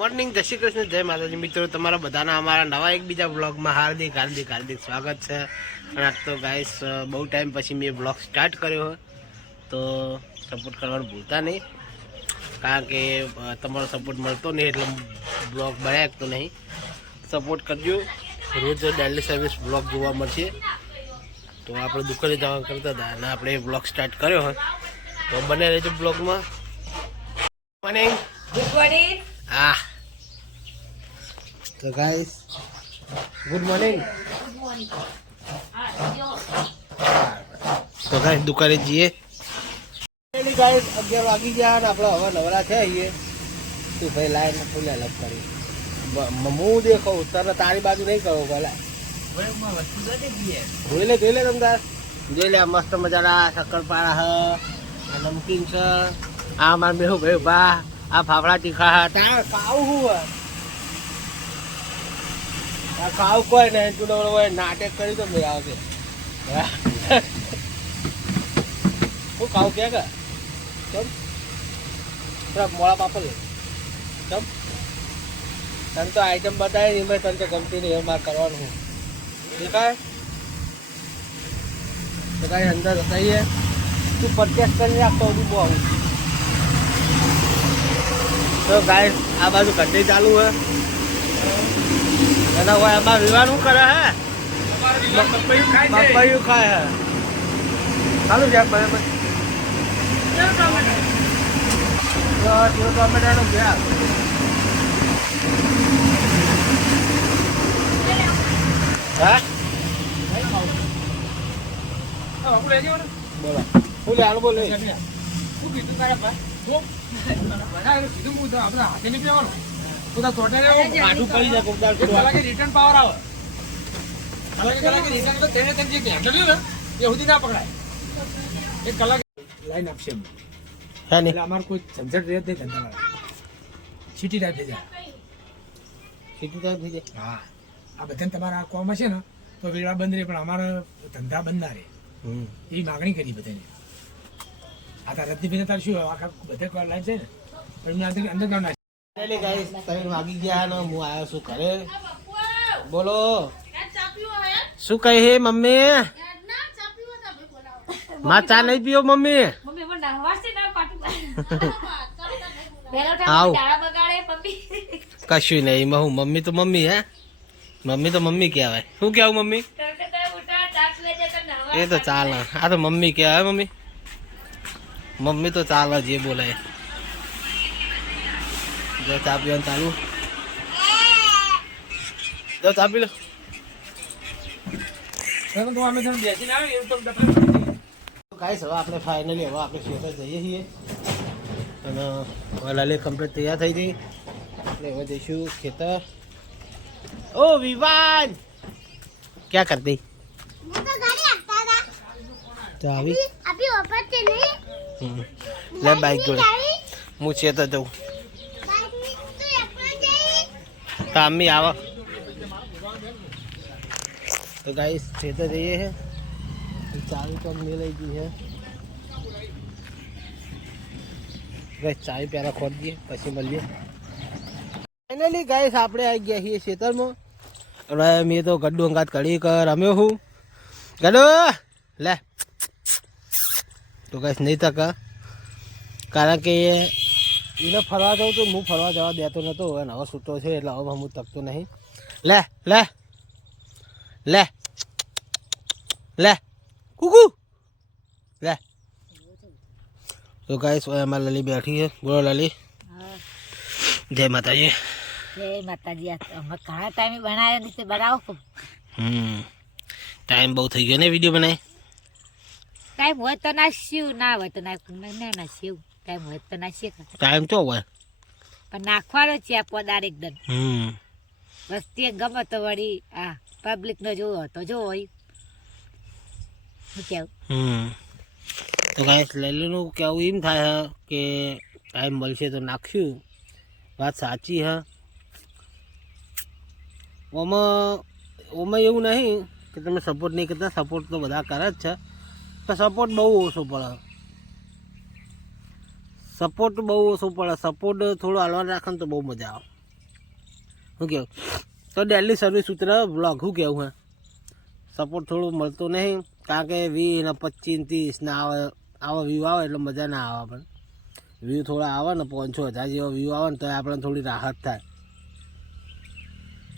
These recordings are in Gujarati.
મોર્નિંગ, જય શ્રી કૃષ્ણ, જય માતાજી મિત્રો, તમારા બધાના અમારા નવા એક બીજા બ્લોગમાં હાર્દિક સ્વાગત છે. અને આજ તો ગાઈસ બહુ ટાઈમ પછી મેં બ્લોગ સ્ટાર્ટ કર્યો હોય, તો સપોર્ટ કરવાનું ભૂલતા નહીં, કારણ કે તમારો સપોર્ટ મળતો નહીં એટલે બ્લોગ બનાવ્યા તો નહીં. સપોર્ટ કરજો, રોજ ડેલી સર્વિસ બ્લોગ જોવા મળશે. તો આપણે દુકાને જવા કરતા હતા અને આપણે બ્લોગ સ્ટાર્ટ કર્યો હોય, તો બને રહેજો બ્લોગમાં. Morning, good morning. હા તો ગાઈસ ગુડ મોર્નિંગ. તો ગાઈસ દુકાને જઈએ. ગાઈસ 11 વાગી ગયા અને આપણે હવે નવરા છે આવીએ. તું ભાઈ લાઈન ફૂલ અલગ કરી હું દેખો તને તારી બાજુ નહીં કરો પેલા જોઈ લે તમદાર જોઈ લે. મસ્ત મજાના શક્કરપારા હ, નમકીન છે. આ માર બેહુ ભાઈ ભા આ ફાફડા તીખા તારે ખાવું શું આ ખાવું કોઈ ને તું નાટક કરી તો ભાઈ આવશે હું ખાવું કે ચમ મોડા પાપડ લે ચમ તને તો આઈટમ બતાવી એમાં તને તો ગમતી નહીં એવું મારે કરવાનું હું દેખાય તો કાંઈ અંદર કહીએ તું પરચેસ કરી રાખતો બધું બહુ આવું. તો ગાઈસ આ બાજુ કઢી ચાલુ હે એના હોય અમાર વિવાન શું કરે હે મકઈયું ખાય હે ચાલુ છે બરાબર. ટમેટાનો ગયા હા બોલો શું લે આનું બોલો શું કીધું તારા ભાઈ રિટર્ન પાવર આવે ના પકડાય. એક કલાક લાઈન આપશે એટલે અમારે કોઈ ઝંઝટ રહે નહીં ધંધા સિટી ટાઈપ થઈ જાય. સિટી ટાઈપ થઈ જાય. હા આ બધાને તમારા કોમ હશે ને તો વેળા બંધ રહે પણ અમારા ધંધા બંધ ના રહે એવી માગણી કરી બધાને. આ તાર રદ્દી ભીને તાર શું આખા બધા લાઈન છે ને પણ અંદર અંદર ના ગાઈસ 3 વાગી ગયા ને હું આવ્યો છું ઘરે. બોલો શું કહે હે મમ્મી? માં ચા નહીં પીવો મમ્મી? આવ કશું નહીં હું મમ્મી તો મમ્મી હે મમ્મી તો મમ્મી કહેવાય. શું કહેવું મમ્મી? એ તો ચાલે. આ તો મમ્મી કહેવાય. મમ્મી મમ્મી તો ચાલે જે બોલે. જો ચા પીવાનું ચાલુ. જો ચા પી લો. ગાઈસ હવે આપણે ફાઇનલી હવે આપણે ખેતર જઈએ છીએ અને લાલી કમ્પ્લીટ તૈયાર થઈ ગઈ. આપણે હવે જઈશું ખેતર. ઓ વિવાન ક્યાં કરતી? તો આવી લે બાઈક જોડે હું છે તો જઉં તામી આવો. તો ગાઈસ ખેતર જઈએ છે. ચાવી તો અમને લઈ ગઈ છે. ગાઈસ ચાવી પહેલાં ખોદ દઈએ પછી મળીએ. ફાઇનલી ગાઈસ આપણે આવી ગયા છીએ ખેતરમાં. હવે મેં તો ગડ્ડું અંગાત કડી કર રમ્યો હું ગડો લે. તો ગાઈસ નહીં તકા કારણ કે એને ફરવા જવું તો હું ફરવા જવા દેતો નહોતો. અને હવે છૂટો છે એટલે હવે હું તકતો નહીં. લે લે લે લે કુકુ લે. તો ગાઈસ અમારી લલી બેઠી છે. બોલો લલી. જય માતાજી. જય માતાજી. અમે ઘણા ટાઈમે બનાવ્યો નથી બનાવો. ટાઈમ બહુ થઈ ગયો ને વિડીયો બનાવી. ટાઈમ હોય તો નાખ્યું ના હોય તો નાખ્યું નાખ્યું. ટાઈમ હોય તો નાખીએ. ટાઈમ તો હોય પણ નાખવાનો છે આ પદાર એકદમ. વસ્તી ગમે તો વળી આ પબ્લિક નો જોવો તો જોવો શું કેવું. તો ગાઈસ લલીનું કેવું એમ થાય કે ટાઈમ મળશે તો નાખ્યું. વાત સાચી હે. ઓમાં એવું નહીં કે તમે સપોર્ટ નહીં કરતા. સપોર્ટ તો બધા કરે જ છે પણ સપોર્ટ બહુ ઓછો પડે. સપોર્ટ બહુ ઓછો પડે. સપોર્ટ થોડો હાલવા રાખે ને તો બહુ મજા આવે. શું કેવું? તો ડેલી સર્વિસ ઉતર બ્લોગ શું કેવું હે? સપોર્ટ થોડું મળતો નહીં, કારણ કે 20 ને 25 30 ને આવા વ્યૂ આવે એટલે મજા ના આવે. પણ વ્યૂ થોડા આવે ને 5-6 હજાર જેવા વ્યૂ આવે ને તો આપણને થોડી રાહત થાય,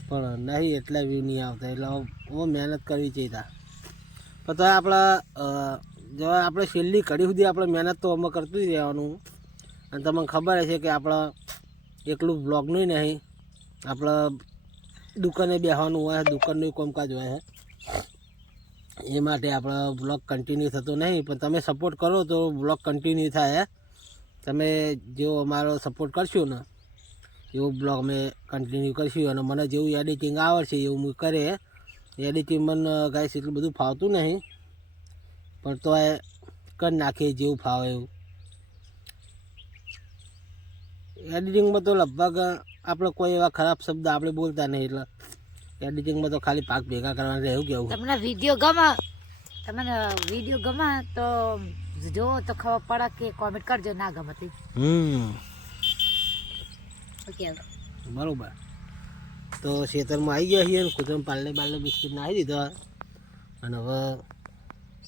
પણ નહીં એટલા વ્યૂ નહીં આવતા, એટલે બહુ મહેનત કરવી चाहिए. પણ તો જો આપણે છેલ્લી ઘડી સુધી આપણે મહેનત તો અમે કરતું જ રહેવાનું. અને તમને ખબર છે કે આપણે એકલું બ્લોગનું નહીં, આપણે દુકાને બેસવાનું હોય, દુકાનનું કામકાજ હોય, એ માટે આપણે બ્લોગ કન્ટિન્યુ થતો નહીં. પણ તમે સપોર્ટ કરો તો બ્લોગ કન્ટિન્યુ થાય. તમે જેવો અમારો સપોર્ટ કરશો ને એવો બ્લોગ અમે કન્ટિન્યુ કરશું. અને મને જેવું એડિટિંગ આવડશે એવું હું કરે. એડિટિંગ મને ગાઈસ એટલું બધું ફાવતું નહીં, પણ તો એ કરી નાખીએ જેવું ફાવે એવું. એડિટિંગમાં તો લગભગ આપણે કોઈ એવા ખરાબ શબ્દ આપણે બોલતા નહીં, એટલે એડિટિંગમાં તો ખાલી પાક ભેગા કરવાના રહેવું કેવું. તમને વિડીયો ગમે તો જો તો ખબર પડે કે કોમેન્ટ કરજો, ના ગમે તો ઓકે બરોબર. તો ખેતરમાં આવી ગયા છીએ, કુદરમ પાર્લે બિસ્કિટ નાખી દીધા, અને હવે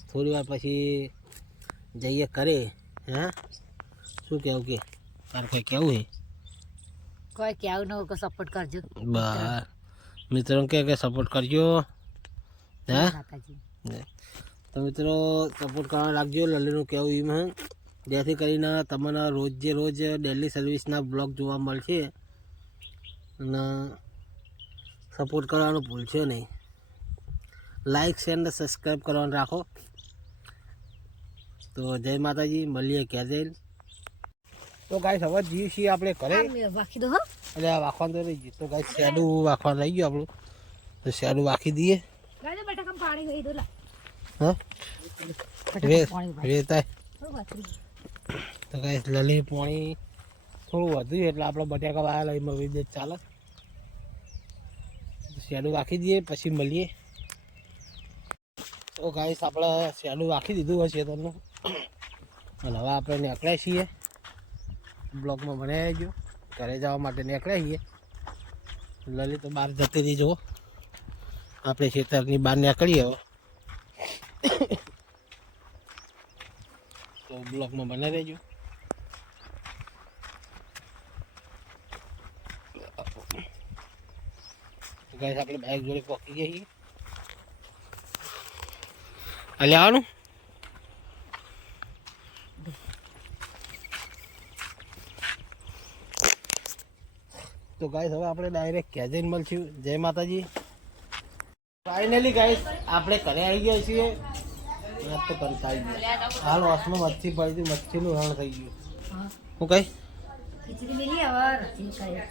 થોડી વાર પછી જઈએ કરે. હે શું કેવું કે તારે કોઈ કેવું છે? કોઈ કેવું ન સપોર્ટ કરજો બસ મિત્રો કે સપોર્ટ કરજો. હે તો મિત્રો સપોર્ટ કરવા લાગજો. લલીનું કહેવું એમ હે, જેથી કરીને તમને રોજે રોજ ડેલી સર્વિસના બ્લોગ જોવા મળશે. અને સપોર્ટ કરવાનું ભૂલશો નહીં. લાઈક શેર ને સબસ્ક્રાઈબ કરવાનું રાખો. તો જય માતાજી, મળીએ ક્યાં જઈને. તો ગાઈસ હવે જઈએ છીએ આપણે ઘરે. વાખી દો હો, એટલે આ વાખવાનું તો રહી ગયું. તો ગાઈસ શેડું વાખવાનું રહી ગયું આપણું, તો શેડું વાખી દઈએ. હા રેતાય તો ગાઈસ લલી પાણી થોડું વધુ એટલે આપણે બટાકા વાળા લઈ મળી દે ચાલે. શેડું વાખી દઈએ પછી મળીએ. તો ગાઈસ આપણે શેડું વાખી દીધું હશે તમને. અને હવે આપણે નીકળ્યા છીએ, બ્લોગમાં બનાવી રહેજો. ઘરે જવા માટે નીકળ્યા છીએ. લલિત તો બહાર જતી રહી જુઓ, આપણે ખેતરની બહાર નીકળીએ હવે. તો બ્લોગમાં બનાવી રહેજો. ગાઈસ આપણે બાઇક જોડે પહોંચી ગયા છીએ. હાલે આવવાનું. તો ગાઈસ હવે આપણે ડાયરેક્ટ ક્યાં જઈને મળશું. જય માતાજી. ફાઇનલી ગાઈસ આપણે ઘરે આવી ગયા છીએ. તો કંટાળી ગયા. હાલ વાસમાં મચ્છી પડી હતી, મચ્છીનું રણ થઈ ગયું. શું કઈ ખીચડી મિલી હવે રસી ખાય.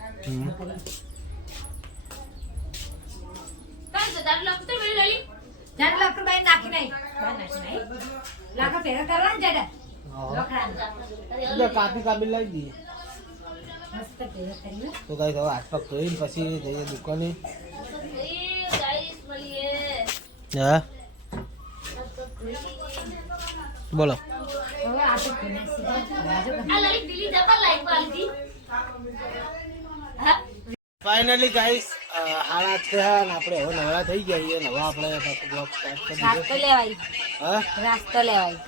કાપી લાવી દઈએ. તો ગાઈસ હવે હાથ પગ ધોઈને પછી જઈએ દુકાને. હા બોલો. ફાઇનલી ગાઈસ હાડા થયા ને આપણે હવે નવરા થઈ ગયા છીએ. હવે આપણે બ્લોગ સ્ટાર્ટ કરી દીધો. હા નાસ્તો લેવાય.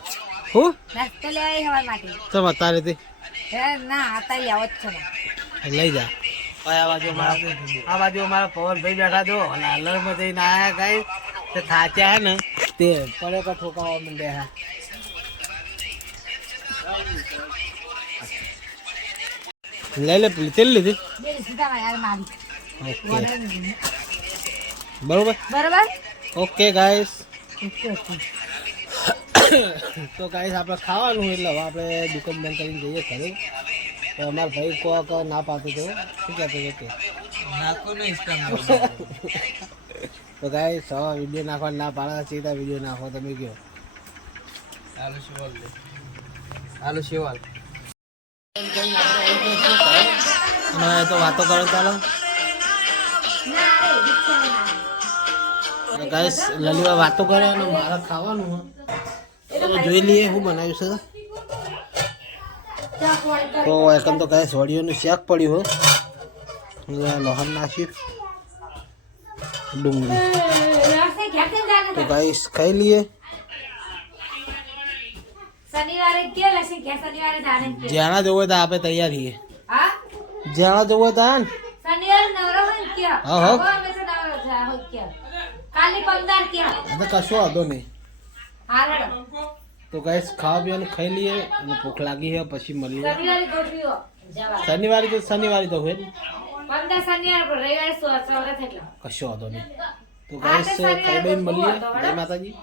હું નાસ્તો લેવાય હવા માટે. તો અત્યારે તે ના આતા લેવો જ છે લઈ જા. આ બાજુ અમારા પવનભાઈ બેઠા જો, અને અલરમાં જઈને આયા ગાય તે થાચ્યા હે ને તે પડે કા ઠોકાવા માંડે. હા લઈ લે તેલ લીધી. બરોબર ઓકે ગાઈસ. તો ગાઈસ આપણે ખાવાનું એટલે હવે આપણે દુકાન બંધ કરીને જઈએ ઘરે. તો અમારા ભાઈ કોક ના પાતો તો શું કહેતો હતો નાખો ને તો ગાઈસ હવે વિડીયો નાખવા ના પાડે સીધા વિડીયો નાખો. તમે કહો આલુ શેવાલ તો વાતો કરો ચાલો. ગાઈસ લલીવા વાતો કરે અને મારે ખાવાનું જોઈ લઈએ શું બનાવ્યું છે. તો એકમ તો ગાઈસ વડીઓનું શાક પડ્યું હોય. લોહન નાખ્યું ડુંગળી તો ગાઈસ ખાઈ લઈએ શનિવારે કે લશે કે શનિવારે જાણે જ્યાં જવું હોય તો આપણે તૈયાર છીએ હા જ્યાં જવું હોય ત્યાં શનિવારે નવરો હોય કે હા હા અમે તો નવરો જા હોય કે કાલે 15 કે તો કશો વાંધો નહીં હારડો તો ગાઈસ ખાવા પીવાનું ખાઈ લઈએ અને ભૂખ લાગી છે પછી મળીએ શનિવારે ગોઠવીઓ જવા શનિવારે તો હોય ને 15 શનિવારે પર રવિવારે 16 એટલે કશો વાંધો નહીં તો ગાઈસ ખાઈ લઈને મળીએ જય માતાજી